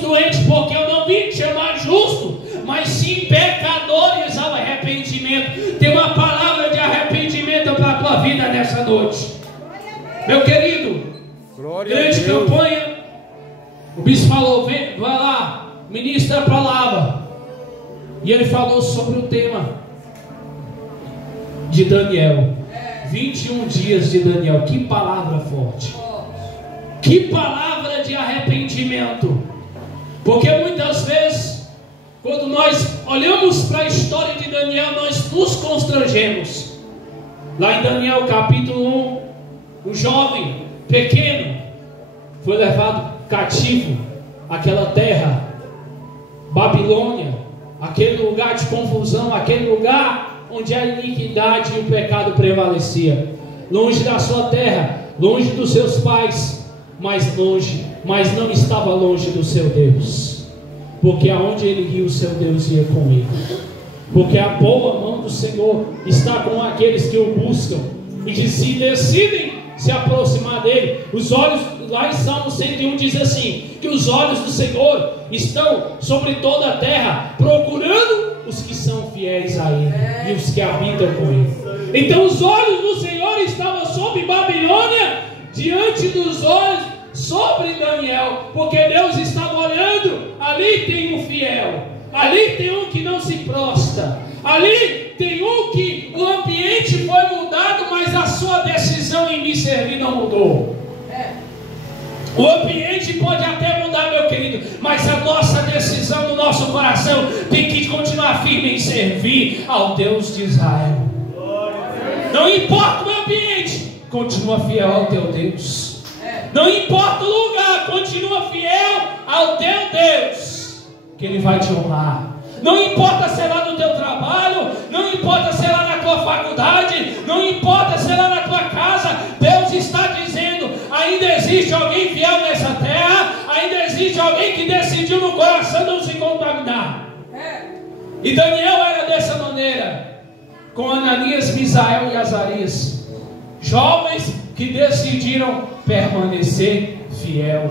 doentes, porque eu não vim te chamar justo, mas sim pecadores ao arrependimento. Tem uma palavra de arrependimento para a tua vida nessa noite, meu querido. Grande campanha. O bispo falou: vem, vai lá, ministra a palavra. E ele falou sobre o tema de Daniel, 21 dias de Daniel. Que palavra forte, que palavra de arrependimento. Porque muitas vezes, quando nós olhamos para a história de Daniel, nós nos constrangemos. Lá em Daniel capítulo 1, o jovem pequeno foi levado cativo àquela terra, Babilônia, aquele lugar de confusão, aquele lugar onde a iniquidade e o pecado prevalecia, longe da sua terra, longe dos seus pais, mas não estava longe do seu Deus, porque aonde ele ia, o seu Deus ia com ele, porque a boa mão do Senhor está com aqueles que o buscam e que se decidem se aproximar dele. Os olhos, lá em Salmo 101 diz assim, que os olhos do Senhor estão sobre toda a terra, procurando os que são fiéis a ele e os que habitam com ele. Então os olhos do Senhor estavam sobre Babilônia, diante dos olhos sobre Daniel, porque Deus estava olhando. Ali tem um fiel, ali tem um que não se prostra, ali tem um que o ambiente foi mudado, mas a sua decisão em me servir não mudou. O ambiente pode até mudar, meu querido, mas a nossa decisão no nosso coração tem que continuar firme em servir ao Deus de Israel. Não importa o ambiente, continua fiel ao teu Deus. Não importa o lugar, continua fiel ao teu Deus, que Ele vai te honrar. Não importa se é lá no teu trabalho, não importa se é lá na tua faculdade, não importa se é lá na tua casa, Deus está dizendo: ainda existe alguém fiel nessa terra, ainda existe alguém que decidiu no coração não se contaminar. E Daniel era dessa maneira, com Ananias, Misael e Azarias, jovens que decidiram permanecer fiel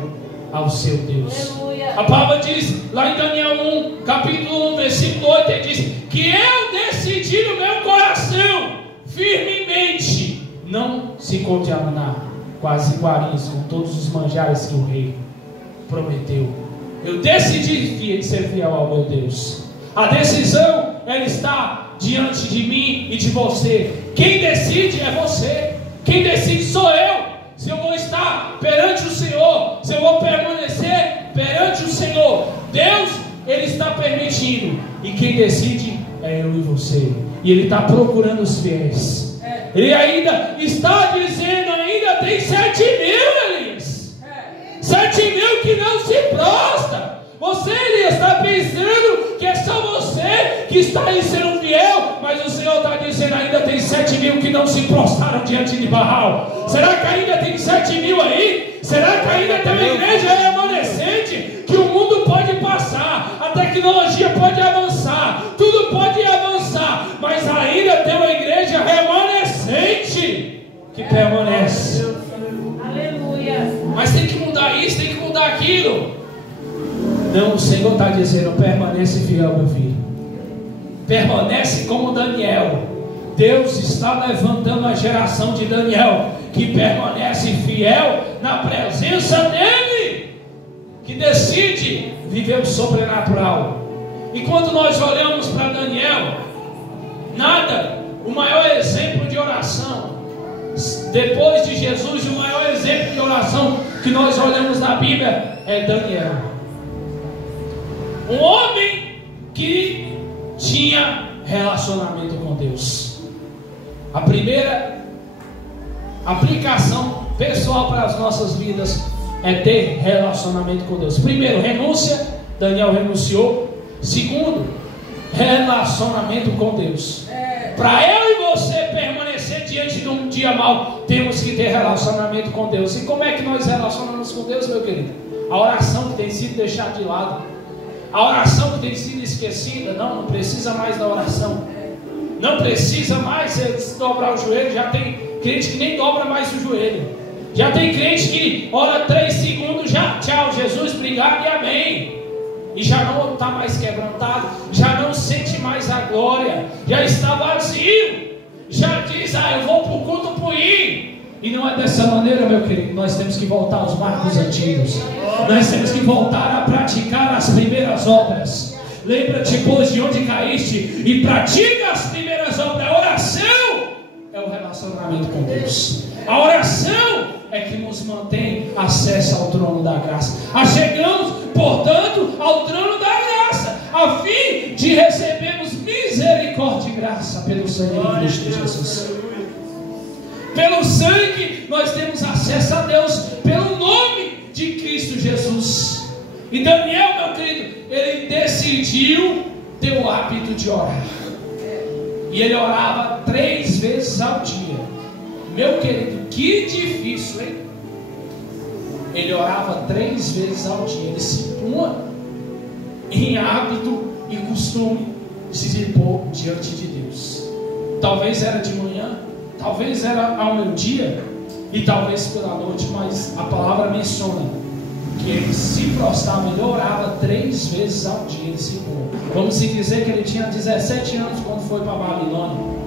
ao seu Deus. Aleluia. A palavra diz lá em Daniel 1, capítulo 1, versículo 8, ele diz que eu decidi no meu coração firmemente não se contaminar com as iguarias, com todos os manjares que o rei prometeu. Eu decidi ser fiel ao meu Deus. A decisão, ela está diante de mim e de você. Quem decide é você. Quem decide sou eu. Se eu vou estar perante o Senhor, se eu vou permanecer perante o Senhor. Deus, Ele está permitindo, e quem decide é eu e você. E Ele está procurando os fiéis. Ele ainda está dizendo: ainda tem 7 mil, Elias, 7 mil que não se prostra. Você, Elias, está pensando que é só você que está aí sendo fiel, mas o Senhor está dizendo: ainda tem 7 mil que não se prostraram diante de Baal. Será que ainda tem 7 mil aí? Será que ainda tem uma igreja remanescente? Que o mundo pode passar, a tecnologia pode avançar, tudo pode avançar, mas ainda tem uma igreja remanescente que permanece. Aleluia. Mas tem que mudar isso, tem que mudar aquilo. Não, o Senhor está dizendo: permanece fiel, meu filho. Permanece como Daniel. Deus está levantando a geração de Daniel que permanece fiel na presença dEle, que decide viver o sobrenatural. E quando nós olhamos para Daniel, o maior exemplo de oração, depois de Jesus, o maior exemplo de oração que nós olhamos na Bíblia é Daniel. Um homem que tinha relacionamento com Deus. A primeira aplicação pessoal para as nossas vidas é ter relacionamento com Deus. Primeiro, renúncia. Daniel renunciou. Segundo, relacionamento com Deus. Para eu e você permanecer diante de um dia mau, temos que ter relacionamento com Deus. E como é que nós relacionamos com Deus, meu querido? A oração que tem sido deixada de lado, a oração que tem sido esquecida. Não precisa mais da oração. Não precisa mais dobrar o joelho. Já tem crente que nem dobra mais o joelho. Já tem crente que ora 3 segundos, já tchau, Jesus, obrigado e amém. e já não está mais quebrantado, já não sente mais a glória, já está vazio, já diz, eu vou para o culto por ir. E não é dessa maneira, meu querido. Nós temos que voltar aos marcos antigos. Nós temos que voltar a praticar as primeiras obras. Lembra-te, pois, de onde caíste e pratica as primeiras obras. A oração é o relacionamento com Deus. A oração é que nos mantém acesso ao trono da graça. Chegamos, portanto, ao trono da graça, a fim de recebermos misericórdia e graça pelo sangue de Cristo Jesus. Pelo sangue nós temos acesso a Deus, pelo nome de Cristo Jesus. E Daniel, meu querido, ele decidiu ter o hábito de orar. E ele orava 3 vezes ao dia. Meu querido, que difícil, hein? Ele orava 3 vezes ao dia. Ele se punha em hábito e costume de se pôr diante de Deus. Talvez era de manhã, talvez era ao meio-dia e talvez pela noite, mas a palavra menciona que ele se prostrava, ele orava 3 vezes ao dia, ele se pôr. Vamos se dizer que ele tinha 17 anos quando foi para a Babilônia.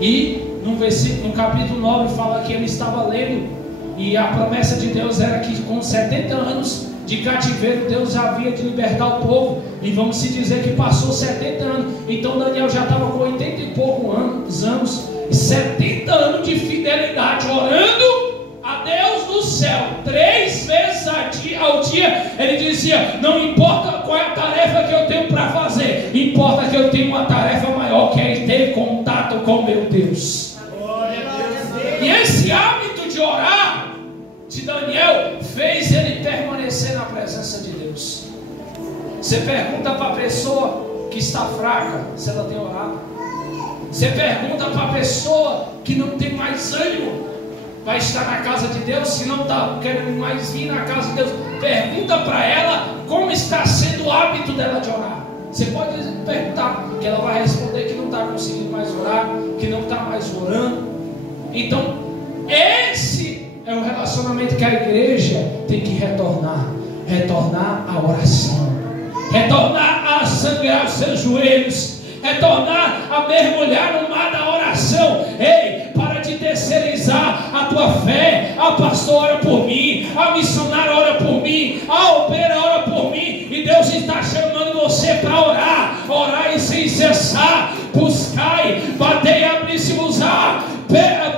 E no capítulo 9 fala que ele estava lendo, e a promessa de Deus era que com 70 anos de cativeiro Deus havia de libertar o povo. E vamos se dizer que passou 70 anos. Então Daniel já estava com 80 e poucos anos, 70 anos de fidelidade, orando a Deus do céu 3 vezes ao dia. Ele dizia: não importa qual é a tarefa que eu tenho para fazer, importa que eu tenho uma tarefa maior, que é ter contato com meu Deus. E esse hábito de orar de Daniel fez ele permanecer na presença de Deus. Você pergunta para a pessoa que está fraca se ela tem orado. Você pergunta para a pessoa que não tem mais ânimo, vai estar na casa de Deus, se não está querendo mais vir na casa de Deus, pergunta para ela como está sendo o hábito dela de orar. Você pode perguntar, que ela vai responder que não está conseguindo mais orar, que não está mais orando. Então, esse é o relacionamento que a igreja tem que retornar à oração, retornar a sangrar os seus joelhos, retornar a mergulhar no mar da oração. Ei, para de terceirizar a tua fé. A pastora ora por mim, a missionária ora por mim, a obreira ora por mim. E Deus está chamando você para orar e sem cessar. Buscai, batei, abrir-se-vos-á.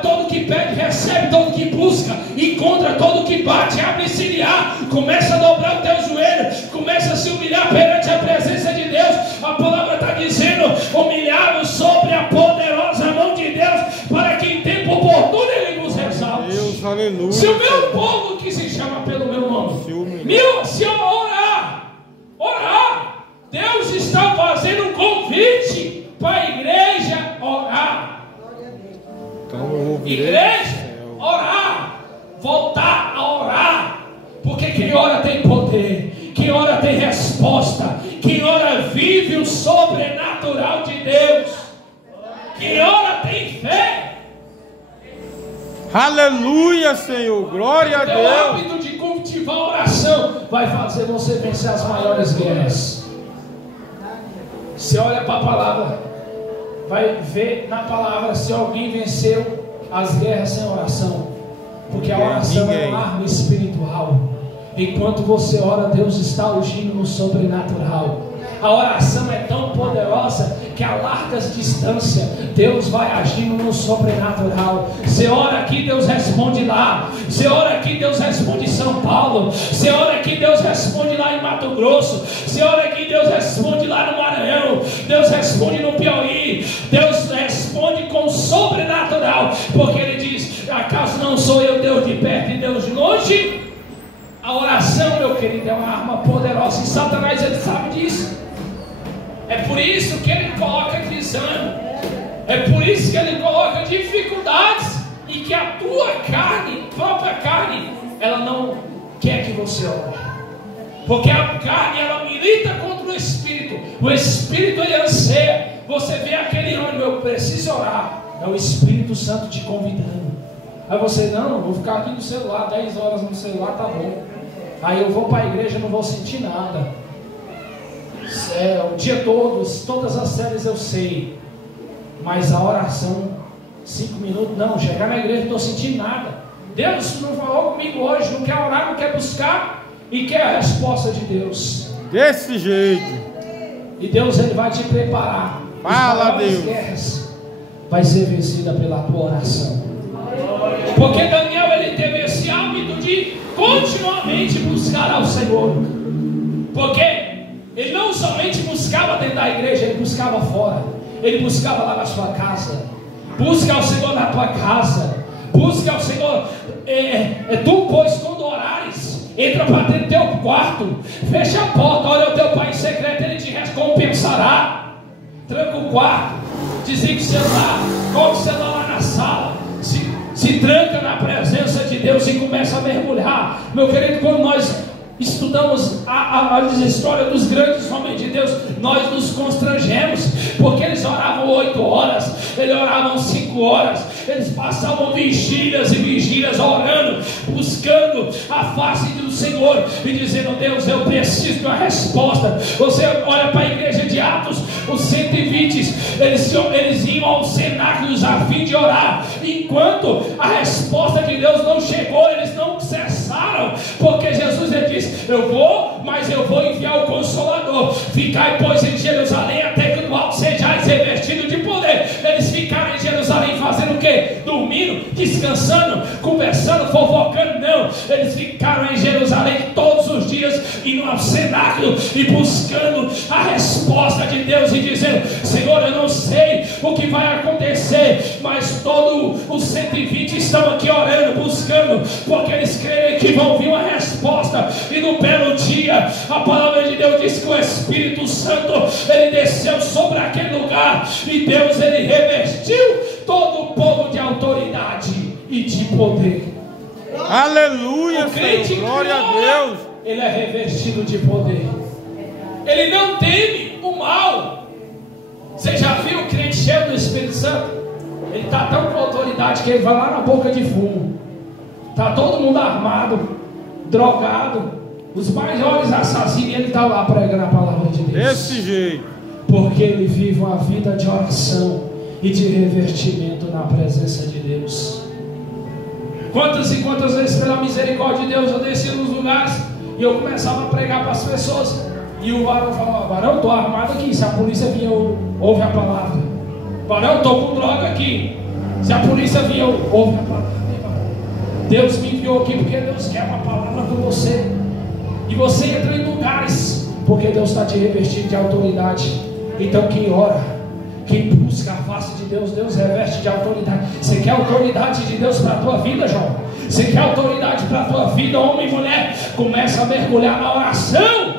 Todo que pede recebe, todo que busca encontra, todo que bate abre-se-lhe-á. Começa a dobrar o teu joelho, começa a se humilhar perante a presença de Deus. A palavra está dizendo: humilhar-vos sobre a poderosa mão de Deus, para que em tempo oportuno ele nos exalte. Deus, aleluia. Se o meu povo, que se chama pelo meu nome, se eu orar, Deus está fazendo um convite para a igreja orar. Igreja, orar, voltar a orar, porque quem ora tem poder, quem ora tem resposta, quem ora vive o sobrenatural de Deus, quem ora tem fé. Aleluia, Senhor, glória a Deus. O hábito de cultivar a oração vai fazer você vencer as maiores guerras. Você olha para a palavra, vai ver na palavra se alguém venceu as guerras sem oração, porque a oração é uma arma espiritual. Enquanto você ora, Deus está agindo no sobrenatural. A oração é tão poderosa que a largas distâncias Deus vai agindo no sobrenatural. Você ora aqui, Deus responde lá. Você ora aqui, Deus responde em São Paulo. Você ora aqui, Deus responde lá em Mato Grosso. Você ora aqui, Deus responde lá no Maranhão. Deus responde no Piauí. Deus responde com sobrenatural, porque Ele diz: acaso não sou eu Deus de perto e Deus de longe? A oração, meu querido, é uma arma poderosa, e Satanás, ele sabe disso. É por isso que ele coloca desânimo, é por isso que ele coloca dificuldades, e que a tua carne, própria carne, ela não quer que você ore, porque a carne, ela milita contra o Espírito ele anseia. Você vê aquele ânimo: eu preciso orar, é o Espírito Santo te convidando. Aí você: não, vou ficar aqui no celular, 10 horas no celular, tá bom. Aí eu vou para a igreja, não vou sentir nada. o dia todo, todas as séries eu sei, mas a oração, 5 minutos, não, chegar na igreja não estou sentindo nada. Deus não falou comigo hoje, não quer orar, não quer buscar, e quer a resposta de Deus. Desse jeito. E Deus, Ele vai te preparar. Fala, Deus. Guerras vai ser vencida pela tua oração. Porque Daniel, ele teve esse hábito de continuamente buscar ao Senhor. Porque ele não somente buscava dentro da igreja, ele buscava fora. Ele buscava lá na sua casa. Busca ao Senhor na tua casa. Busca ao Senhor. Tu, pois, quando orares, entra para dentro do teu quarto, fecha a porta, olha o teu pai em secreto, ele te recompensará. Tranca o quarto, desliga o celular, coloca o celular lá na sala, se tranca na presença de Deus e começa a mergulhar. Meu querido, quando nós estudamos a história dos grandes homens de Deus, nós nos constrangemos, porque eles oravam 8 horas, eles oravam 5 horas, eles passavam vigílias e vigílias orando, buscando a face do Senhor e dizendo: Deus, eu preciso de uma resposta. Você olha para a igreja de Atos, os 120, eles iam aos cenáculos a fim de orar. Enquanto a resposta de Deus não chegou, eles não cessaram, porque Jesus, ele disse: eu vou, mas eu vou enviar o Consolador. Ficai, pois, em Jerusalém até que do alto sejais revestido de poder. Eles ficaram em Jerusalém fazendo o quê? Dormindo, descansando, conversando, fofocando? Não, eles ficaram em Jerusalém todos os dias, indo ao cenáculo e buscando a resposta de Deus e dizendo: Senhor, eu não sei o que vai acontecer, mas todos os 120 estão aqui orando, buscando, porque eles creem que vão vir uma resposta. E no belo dia, a palavra de Deus diz que o Espírito Santo, ele desceu sobre aquele lugar, e Deus, ele revestiu todo o povo de autoridade e de poder. Aleluia, Senhor, glória a Deus. Ele é revestido de poder. Ele não teme o mal. Você já viu o crente cheio do Espírito Santo? Ele está tão com autoridade que ele vai lá na boca de fumo. Está todo mundo armado, drogado, os maiores assassinos, e ele está lá pregando a palavra de Deus. Desse jeito. Porque ele vive uma vida de oração e de revestimento na presença de Deus. Quantas e quantas vezes, pela misericórdia de Deus, eu desci nos lugares e eu começava a pregar para as pessoas, e o varão falava: varão, estou armado aqui, se a polícia vir, ouve a palavra. Varão, estou com droga aqui, se a polícia vir, ouve a palavra. Deus me enviou aqui porque Deus quer uma palavra com você. E você entra em lugares porque Deus está te revestindo de autoridade. Então quem ora, quem busca a face de Deus, Deus reveste de autoridade. Você quer a autoridade de Deus para a tua vida, João? Você quer autoridade para a tua vida, homem e mulher? Começa a mergulhar na oração.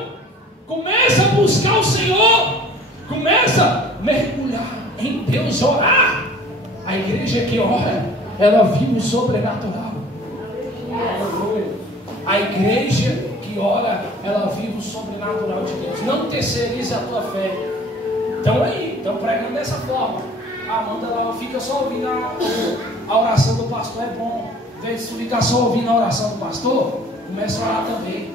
Começa a buscar o Senhor. Começa a mergulhar em Deus, orar. A igreja que ora, ela vive o sobrenatural. A igreja que ora, ela vive o sobrenatural de Deus. Não terceirize a tua fé. Então aí, estão pregando dessa forma. A Amanda, ela fica só ouvindo a oração do pastor, é bom. Em vez de tu ficar só ouvindo a oração do pastor, começa a orar também.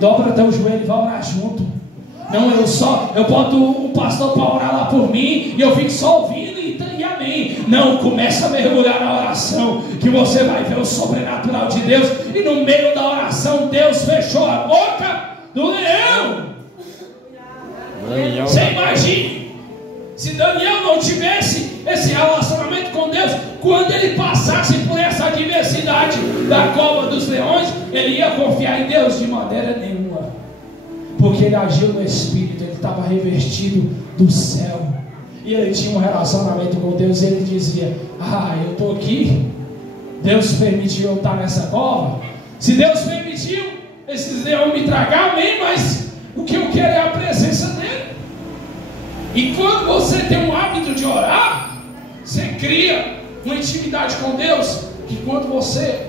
Dobra teu joelho e vai orar junto. Não, eu boto o pastor para orar lá por mim e eu fico só ouvindo e amém. Não, começa a mergulhar na oração, que você vai ver o sobrenatural de Deus. E no meio da oração, Deus fechou a boca do leão. Você imagine, se Daniel não tivesse esse relacionamento com Deus, quando ele passasse por essa adversidade da cova dos leões, ele ia confiar em Deus de maneira nenhuma, porque ele agiu no Espírito, ele estava revestido do céu, e ele tinha um relacionamento com Deus. E ele dizia: eu estou aqui, Deus permitiu eu estar nessa cova. Se Deus permitiu esses leões me tragar, amém, mas o que eu quero é a presença dele. E quando você tem um hábito de orar, você cria uma intimidade com Deus, que quando você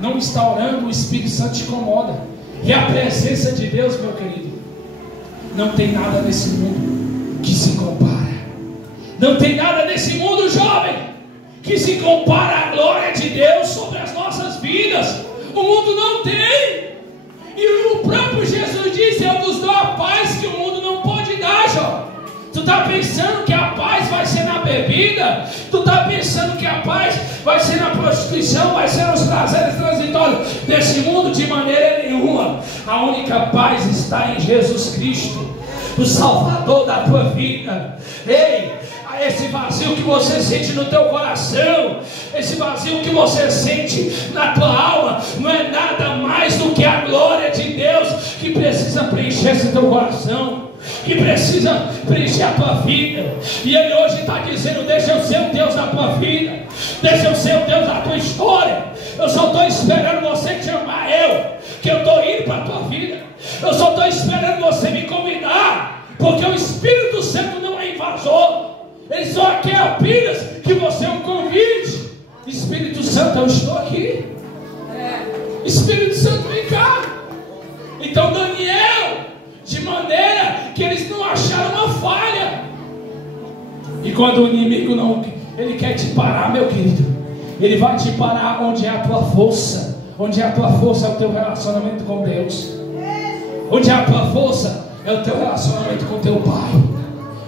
não está orando, o Espírito Santo te incomoda. E a presença de Deus, meu querido, não tem nada nesse mundo que se compara. Não tem nada nesse mundo, jovem, que se compara à glória de Deus sobre as nossas vidas. O mundo não tem. E o próprio Jesus disse: eu vos dou a paz que o mundo não pode dar, está pensando que a paz vai ser na bebida? Tu está pensando que a paz vai ser na prostituição, vai ser nos prazeres transitórios desse mundo? De maneira nenhuma. A única paz está em Jesus Cristo, o Salvador da tua vida. Ei, esse vazio que você sente no teu coração, esse vazio que você sente na tua alma, não é nada mais do que a glória de Deus que precisa preencher esse teu coração, que precisa preencher a tua vida. E Ele hoje está dizendo: deixa eu ser o Deus da tua vida, deixa eu ser o Deus da tua história. Eu só estou esperando você te chamar, que eu estou indo para a tua vida. Eu só estou esperando você me convidar, porque o Espírito Santo não é invasor. Ele só quer apenas que você o convide. Espírito Santo, eu estou aqui. Espírito Santo, vem cá. Então Daniel, de maneira que eles não acharam uma falha. E quando o inimigo não, ele quer te parar, meu querido, ele vai te parar onde é a tua força. Onde é a tua força é o teu relacionamento com Deus. Onde é a tua força é o teu relacionamento com teu Pai.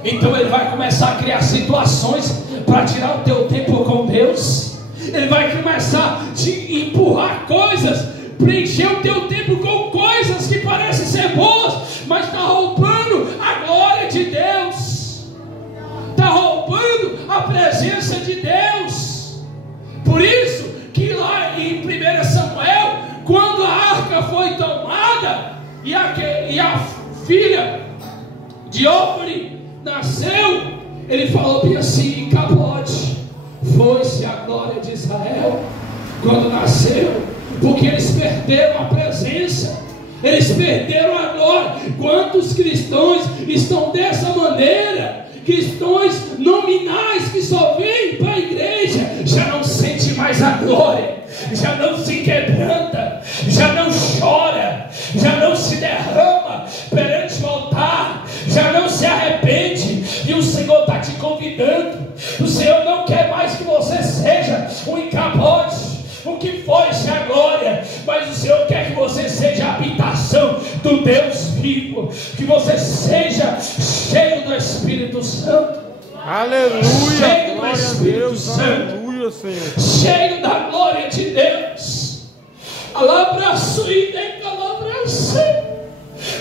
Então ele vai começar a criar situações para tirar o teu tempo com Deus. Ele vai começar a te empurrar coisas, preencher o teu tempo com coisas que parecem ser boas, mas está roubando a glória de Deus, está roubando a presença de Deus. Por isso que lá em 1 Samuel, quando a arca foi tomada e a filha de Ofni nasceu, ele falou bem assim: Capote, foi-se a glória de Israel quando nasceu, porque eles perderam a presença, eles perderam a glória. Quantos cristãos estão dessa maneira? Cristãos nominais que só vêm para a igreja, já não sente mais a glória, já não se quebranta, já não chora, já não se derrama perante o altar, já não se arrepende. E o Senhor está te convidando. O Senhor não quer mais que você seja um encapote, o que foi-se a glória, mas o Senhor quer que você seja a habitação do Deus vivo, que você seja cheio do Espírito Santo. Aleluia, cheio do Espírito Santo, aleluia, Senhor, cheio da glória de Deus.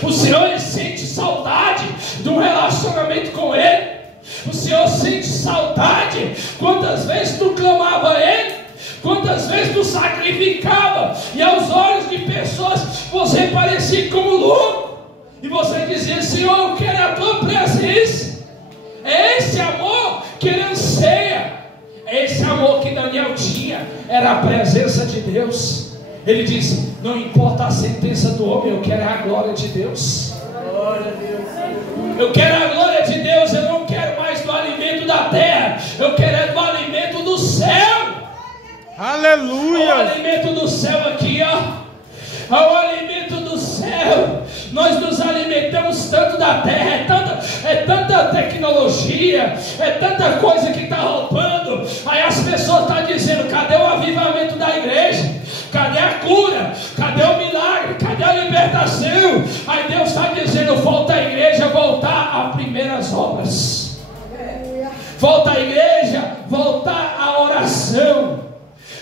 O Senhor, ele sente saudade de um relacionamento com Ele. O Senhor sente saudade. Quantas vezes tu clamava a Ele, quantas vezes tu sacrificava, e aos olhos de pessoas você parecia como louco, e você dizia: Senhor, eu quero a tua presença. É esse amor que ele anseia, é esse amor que Daniel tinha, era a presença de Deus. Ele disse: não importa a sentença do homem, eu quero a glória de Deus. Glória a Deus. Eu quero a glória de Deus. Eu não quero mais do alimento da terra, eu quero do alimento do céu. Aleluia. O alimento do céu aqui, ó. O alimento do céu. Nós nos alimentamos tanto da terra, é tanta tecnologia, é tanta coisa que está roubando. Aí as pessoas estão dizendo: cadê o avivamento da igreja? Cadê a cura? Cadê o milagre? Cadê a libertação? Aí Deus está dizendo: volta a igreja, voltar às primeiras obras. Volta a igreja, voltar à oração.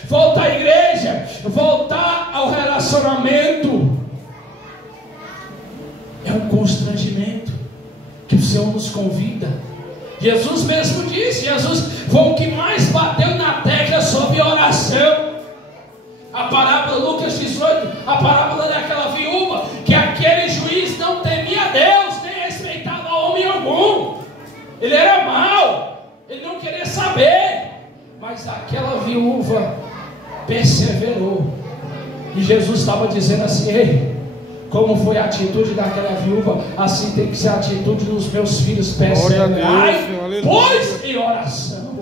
Volta à igreja, voltar ao relacionamento. É um constrangimento que o Senhor nos convida. Jesus mesmo disse, Jesus foi o que mais bateu na tecla sobre oração. A parábola, Lucas 18, a parábola daquela viúva, que aquele juiz não temia Deus, nem respeitava homem algum. Ele era mau, ele não queria saber. Mas aquela viúva perseverou. E Jesus estava dizendo assim: ei, como foi a atitude daquela viúva, assim tem que ser a atitude dos meus filhos. Perseverai, pois em oração.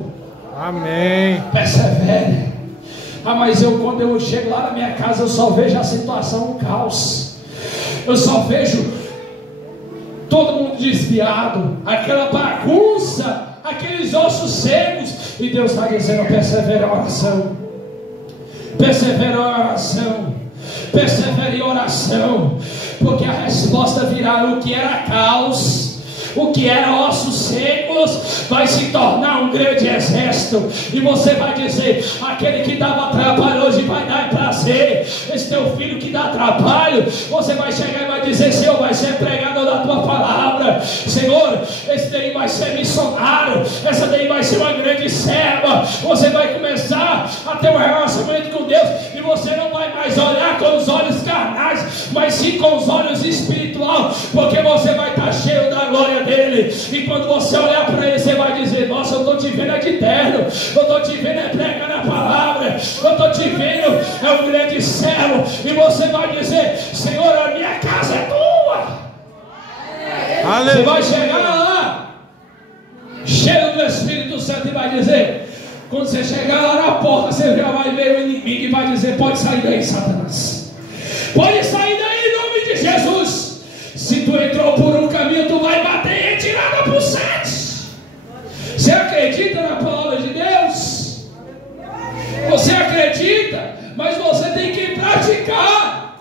Amém. Persevere. Mas quando eu chego lá na minha casa, eu só vejo a situação um caos. Eu só vejo todo mundo desviado, aquela bagunça, aqueles ossos secos. E Deus está dizendo: persevera em oração. Persevera em oração. Persevere em oração, porque a resposta virá. O que era caos, o que era ossos secos vai se tornar um grande exército. E você vai dizer: aquele que dava trabalho hoje vai dar prazer. Esse teu filho que dá trabalho, você vai chegar e vai dizer: Senhor, vai ser pregador da tua palavra. Senhor, esse daí vai ser missionário, essa daí vai ser uma grande serva. Você vai começar a ter um relacionamento com Deus, e você não vai mais olhar com os olhos carnais, mas sim com os olhos espirituais, porque você vai estar cheio da glória dele. E quando você olhar para ele, você vai dizer: nossa, eu estou te vendo é de terno, eu estou te vendo é pregando a palavra, eu estou te vendo é um grande servo. E você vai dizer: Senhor, a minha casa é tua. Aleluia. Você vai chegar lá cheio do Espírito Santo e vai dizer, quando você chegar lá na porta, você já vai ver o inimigo e vai dizer: pode sair daí, Satanás, pode sair daí em nome de Jesus. Se tu entrou por um caminho, tu vai bater em retirada por 7. Você acredita na palavra de Deus? Você acredita, mas você tem que praticar.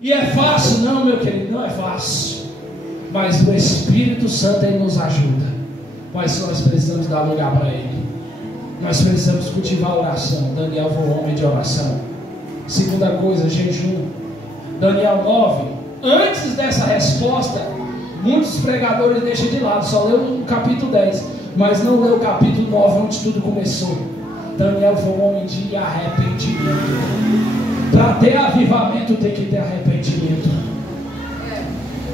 E é fácil? Não, meu querido, não é fácil, mas o Espírito Santo ele nos ajuda. Mas nós precisamos dar lugar para ele. Nós precisamos cultivar a oração. Daniel foi um homem de oração. Segunda coisa, jejum. Daniel 9. Antes dessa resposta, muitos pregadores deixam de lado, só leu o capítulo 10, mas não leu o capítulo 9, onde tudo começou. Daniel foi um homem de arrependimento. Para ter avivamento tem que ter arrependimento.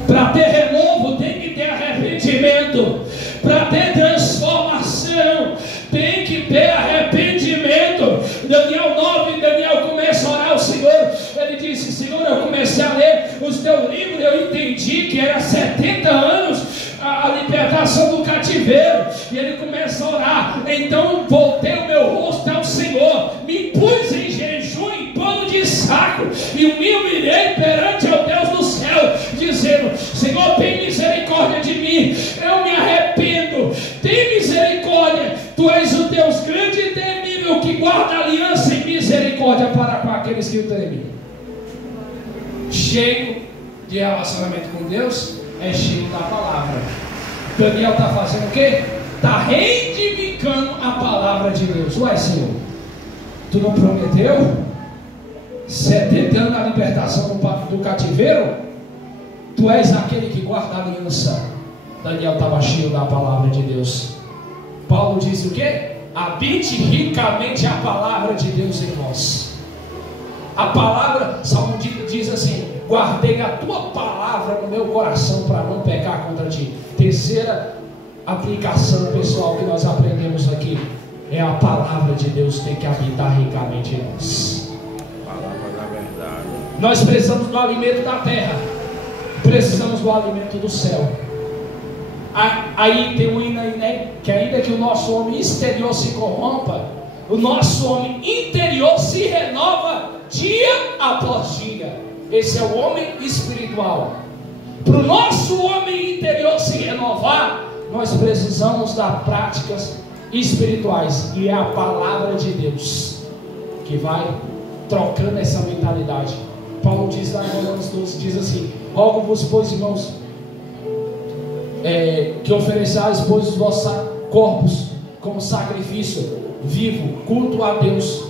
Para ter renovo tem que ter arrependimento. Para ter transformação tem que ter arrependimento. Daniel 9, Daniel começa a orar ao Senhor. Ele disse: Senhor, eu comecei a ler os teus livros, eu entendi que era 70 anos a libertação do cativeiro. E ele começa a orar. Então voltei o meu rosto ao Senhor, me pus em jejum, em pano de saco, e me humilhei perante ao Deus do céu, dizendo: Senhor, tem misericórdia de mim, eu me arrependo, tem misericórdia. Tu és o Deus grande e temível, que guarda aliança e misericórdia para com aqueles que o temem. Cheio de relacionamento com Deus é cheio da palavra. Daniel está fazendo o quê? Está reivindicando a palavra de Deus. Ué, Senhor, tu não prometeu 70 anos a libertação do cativeiro? Tu és aquele que guarda a aliança. Daniel estava cheio da palavra de Deus. Paulo diz o quê? Habite ricamente a palavra de Deus em vós. A palavra, Salmo diz assim: guardei a tua palavra no meu coração para não pecar contra ti. Terceira aplicação pessoal que nós aprendemos aqui é a palavra de Deus tem que habitar ricamente em nós. Palavra da verdade. Nós precisamos do alimento da terra, precisamos do alimento do céu. Aí tem um hino aí, né? Que ainda que o nosso homem exterior se corrompa, o nosso homem interior se renova dia após dia. Esse é o homem espiritual. Para o nosso homem interior se renovar, nós precisamos das práticas espirituais, e é a palavra de Deus que vai trocando essa mentalidade. Paulo diz lá em Romanos 12, diz assim: rogo-vos, pois, irmãos, que ofereçais, pois, os vossos corpos como sacrifício vivo, culto a Deus.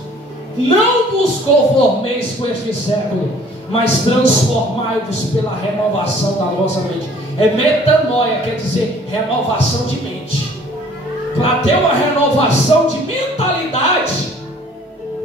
Não vos conformeis com este século, mas transformai-vos pela renovação da vossa mente. É metanoia, quer dizer renovação de mente. Para ter uma renovação de mentalidade,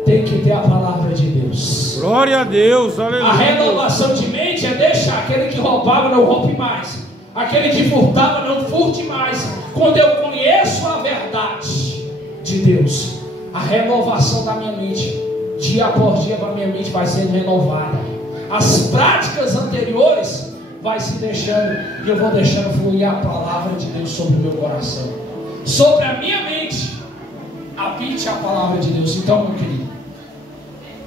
tem que ter a palavra de Deus. Glória a Deus, aleluia. A renovação de mente é deixar aquele que roubava não roube mais, aquele que furtava não furte mais. Quando eu conheço a verdade de Deus, a renovação da minha mente, dia após dia, a minha mente vai sendo renovada. As práticas anteriores vai se deixando, e eu vou deixando fluir a palavra de Deus sobre o meu coração, sobre a minha mente. Habite a palavra de Deus. Então, meu querido,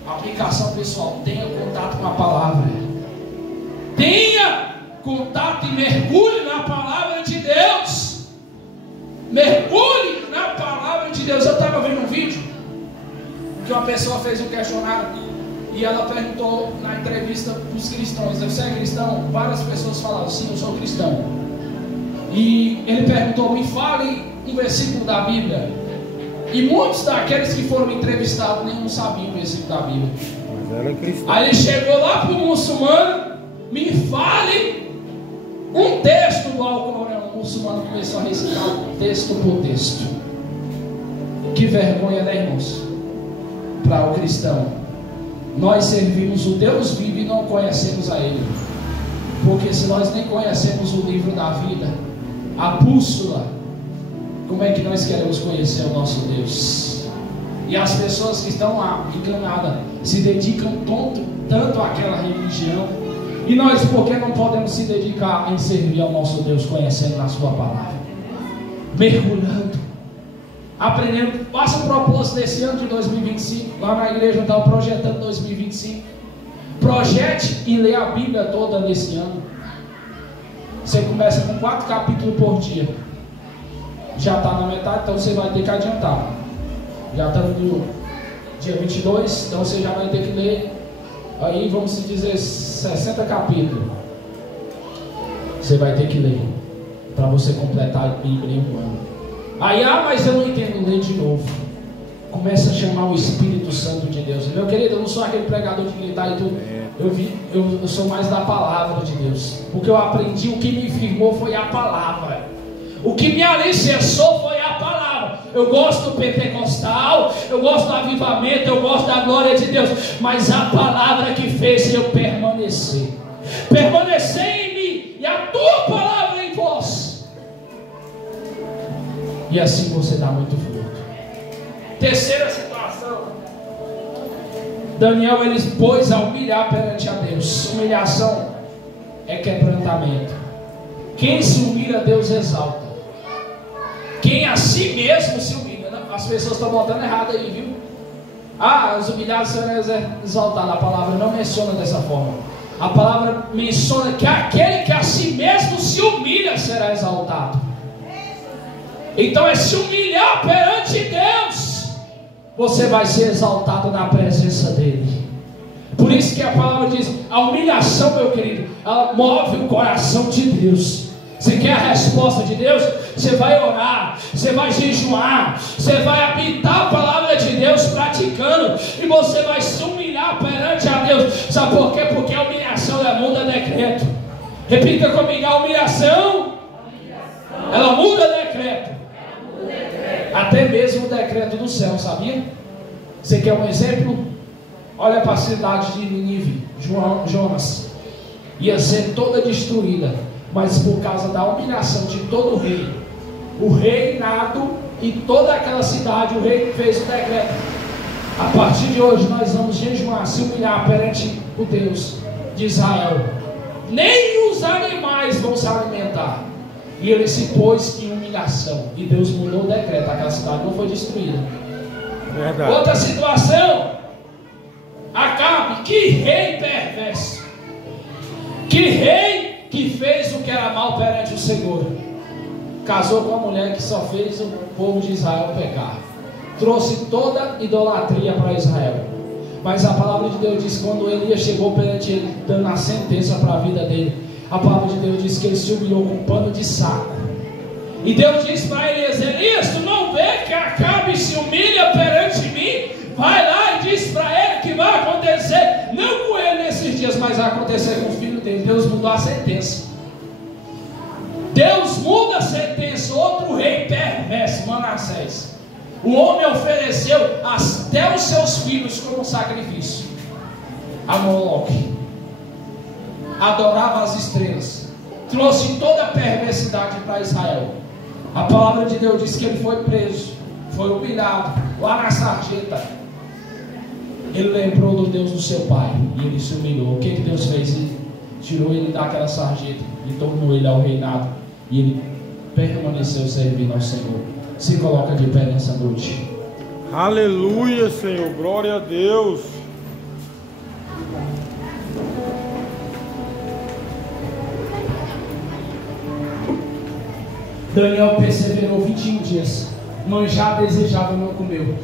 aplicação pessoal: tenha contato com a palavra, tenha contato e mergulhe na palavra de Deus. Mergulhe na palavra de Deus. Eu estava vendo um vídeo que uma pessoa fez um questionário e ela perguntou na entrevista para os cristãos: você é cristão? Várias pessoas falaram: sim, eu sou cristão. E ele perguntou: me fale um versículo da Bíblia. E muitos daqueles que foram entrevistados nem sabiam o versículo da Bíblia. Mas era cristão. Aí ele chegou lá para o muçulmano: me fale um texto do Alcorão. O muçulmano começou a recitar texto por texto. Que vergonha, né, irmãos? Para o cristão. Nós servimos o Deus vivo e não conhecemos a Ele. Porque se nós nem conhecemos o livro da vida, a bússola, como é que nós queremos conhecer o nosso Deus? E as pessoas que estão lá enganadas se dedicam tanto àquela religião. E nós, por que não podemos se dedicar em servir ao nosso Deus, conhecendo a sua palavra, mergulhando, aprendendo? Faça um propósito desse ano de 2025. Lá na igreja estava projetando 2025. Projete e lê a Bíblia toda nesse ano. Você começa com 4 capítulos por dia. Já está na metade, então você vai ter que adiantar. Já está no dia 22, então você já vai ter que ler. Aí vamos dizer 60 capítulos. Você vai ter que ler para você completar a Bíblia em um ano. Aí, mas eu não entendo, ler de novo. Começa a chamar o Espírito Santo de Deus. Meu querido, eu não sou aquele pregador de gritar e tudo. Eu sou mais da palavra de Deus. Porque eu aprendi, o que me firmou foi a palavra. O que me alicerçou foi a palavra. Eu gosto do pentecostal, eu gosto do avivamento, eu gosto da glória de Deus. Mas a palavra que fez eu permanecer. Permanecer em mim e a tua palavra em vós. E assim você dá muito fruto. Terceira situação. Daniel, ele pôs a humilhar perante a Deus. Humilhação é quebrantamento. Quem se humilha, Deus exalta. Quem a si mesmo se humilha. Não, as pessoas estão botando errado aí, viu? Os humilhados serão exaltados. A palavra não menciona dessa forma. A palavra menciona que aquele que a si mesmo se humilha será exaltado. Então é se humilhar perante Deus. Você vai ser exaltado na presença dEle. Por isso que a palavra diz: a humilhação, meu querido, ela move o coração de Deus. Você quer a resposta de Deus? Você vai orar, você vai jejuar, você vai habitar a palavra de Deus praticando, e você vai se humilhar perante a Deus. Sabe por quê? Porque a humilhação ela muda decreto. Repita comigo: a humilhação ela muda decreto. Até mesmo o decreto do céu, sabia? Você quer um exemplo? Olha para a cidade de Nínive. Jonas ia ser toda destruída, mas por causa da humilhação de todo o rei, o reinado e toda aquela cidade, o rei fez o decreto: a partir de hoje nós vamos jejuar, se humilhar perante o Deus de Israel. Nem os animais vão se alimentar. E ele se pôs em humilhação, e Deus mudou o decreto. Aquela cidade não foi destruída. Verdade. Outra situação: Acabe, que rei perverso, que rei que fez o que era mal perante o Senhor. Casou com uma mulher que só fez o povo de Israel pecar. Trouxe toda idolatria para Israel. Mas a palavra de Deus diz que quando Elias chegou perante ele, dando a sentença para a vida dele, a palavra de Deus diz que ele se humilhou com um pano de saco. E Deus disse para Elias: Elias, tu não vê que Acabe se humilha perante mim? Vai lá e diz para ele que vai acontecer, não com ele nesses dias, mas vai acontecer com o filho dele. Deus mudou a sentença. Deus muda a sentença. Outro rei perverso, Manassés. O homem ofereceu até os seus filhos como sacrifício a Moloque. Adorava as estrelas. Trouxe toda a perversidade para Israel. A palavra de Deus diz que ele foi preso, foi humilhado lá na sarjeta. Ele lembrou do Deus do seu pai e ele se humilhou. O que Deus fez? Ele tirou ele daquela sarjeta e tornou ele ao reinado. E ele permaneceu servindo ao Senhor. Se coloca de pé nessa noite. Aleluia, Senhor. Glória a Deus. Daniel perseverou 21 dias. Manjar desejava, não comeu.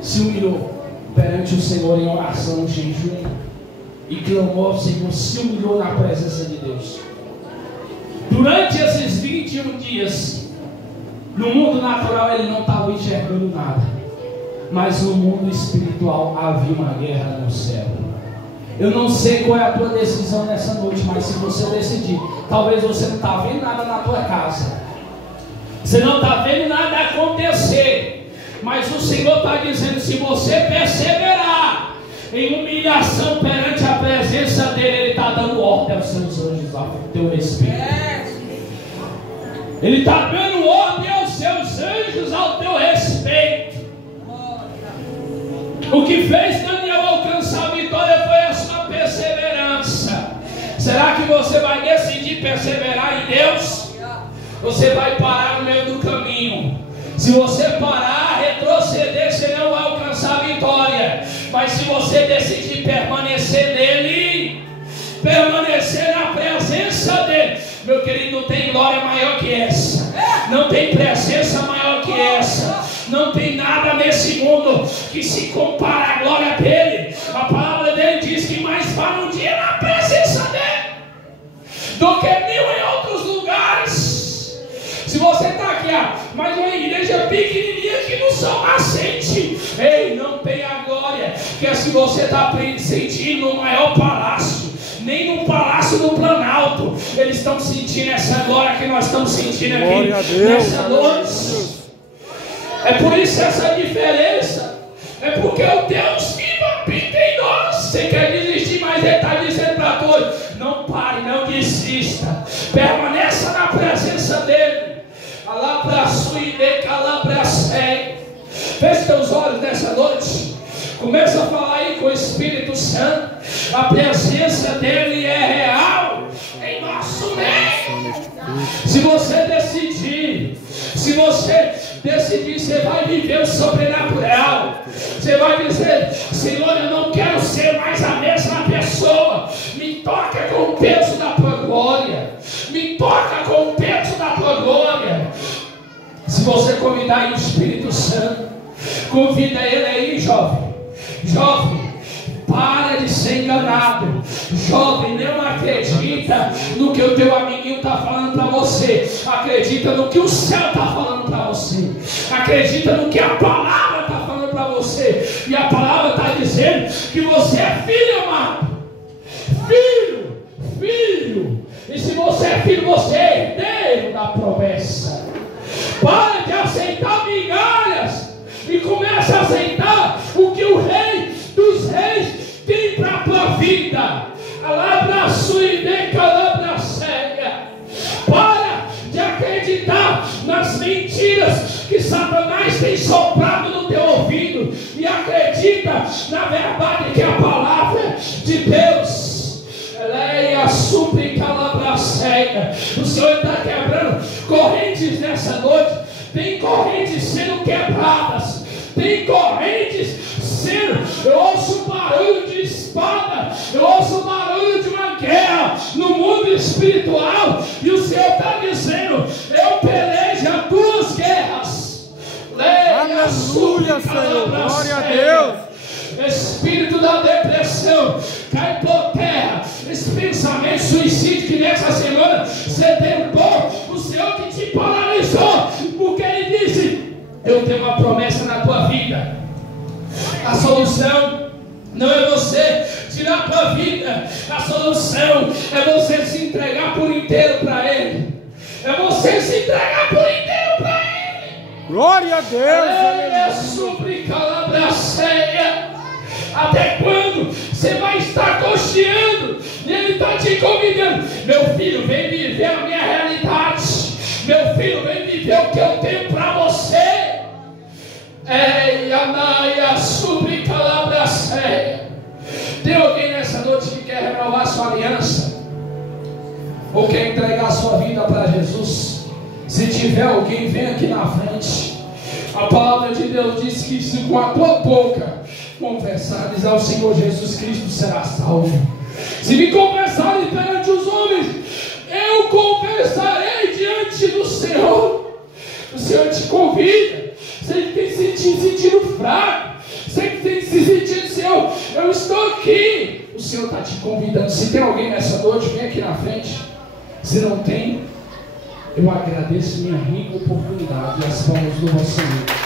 Se humilhou perante o Senhor em oração, jejum, e clamou ao Senhor. Se humilhou na presença de Deus. Durante esses 21 dias, no mundo natural ele não estava enxergando nada, mas no mundo espiritual havia uma guerra no céu. Eu não sei qual é a tua decisão nessa noite, mas se você decidir, talvez você não está vendo nada na tua casa, você não está vendo nada acontecer, mas o Senhor está dizendo: se você perseverar em humilhação perante a presença dele, ele está dando ordem aos seus anjos ao teu respeito. Ele está dando ordem aos seus anjos ao teu respeito. O que fez Daniel alcançar a vitória foi a sua perseverança. Será que você vai decidir perseverar em Deus? Você vai parar no meio do caminho. Se você parar, retroceder, você não vai alcançar a vitória. Mas se você decidir permanecer nele, permanecer na presença dele, meu querido, não tem glória maior que essa, não tem presença maior que essa, não tem nada nesse mundo que se compara à glória dele. A palavra dele diz que mais vale um dia na presença dele do que 1000 em outros lugares. Se você está aqui, mas uma igreja pequenininha que não são nascente, ei, não tem a glória que é se você está sentindo no maior palácio, nem no palácio do Planalto, eles estão sentindo essa glória que nós estamos sentindo aqui nessa noite. É por isso essa diferença, é porque o Deus que habita em nós, você quer desistir, mas ele está dizendo para todos: não pare, não desista, permaneça na presença dele. Feche teus olhos nessa noite, começa a falar aí com o Espírito Santo. A presença dele é real em nosso meio. Se você decidir, você vai viver o sobrenatural. Você vai dizer: Senhor, eu não quero ser mais a mesma pessoa. Me toca com o peso da tua glória, me toca com o peso da tua glória. Se você convidar aí o Espírito Santo, convida ele aí, jovem. Jovem, para de ser enganado. Jovem, não acredita no que o teu amiguinho está falando para você. Acredita no que o céu está falando para você. Acredita no que a palavra está falando para você. E a palavra está dizendo que você é filho amado. Filho. E se você é filho, você é herdeiro da promessa. Para de aceitar migalhas e comece a aceitar o que o Rei dos Reis tem para a tua vida. Para de acreditar nas mentiras que Satanás tem soprado no teu ouvido e acredita na verdade que é a palavra de Deus. O Senhor está quebrando correntes nessa noite. Tem correntes sendo quebradas. Tem correntes sendo. Eu ouço barulho de espada. Eu ouço barulho de uma guerra no mundo espiritual. E o Senhor está dizendo: eu pelejo as tuas guerras. Aleluia, Senhor. Glória a Deus. Espírito da depressão, cai por terra. Esse pensamento suicídio que nessa semana você derrubou, o Senhor que te paralisou, porque Ele disse: eu tenho uma promessa na tua vida. A solução não é você tirar a tua vida, a solução é você se entregar por inteiro para Ele. É você se entregar por inteiro para Ele. Glória a Deus. Até quando você vai estar cocheando? E Ele está te convidando: meu filho, vem viver a minha realidade. Meu filho, vem viver o que eu tenho para você. Tem alguém nessa noite que quer renovar sua aliança? Ou quer entregar sua vida para Jesus? Se tiver alguém, vem aqui na frente. A palavra de Deus diz que se com a tua boca confessares ao Senhor Jesus Cristo, será salvo. Se me confessares perante os homens, eu confessarei diante do Senhor. O Senhor te convida. Você tem se sentido fraco, você tem se sentido: Senhor, eu estou aqui. O Senhor está te convidando. Se tem alguém nessa noite, vem aqui na frente. Se não tem, Eu agradeço minha rica oportunidade e as palmas do vosso Senhor.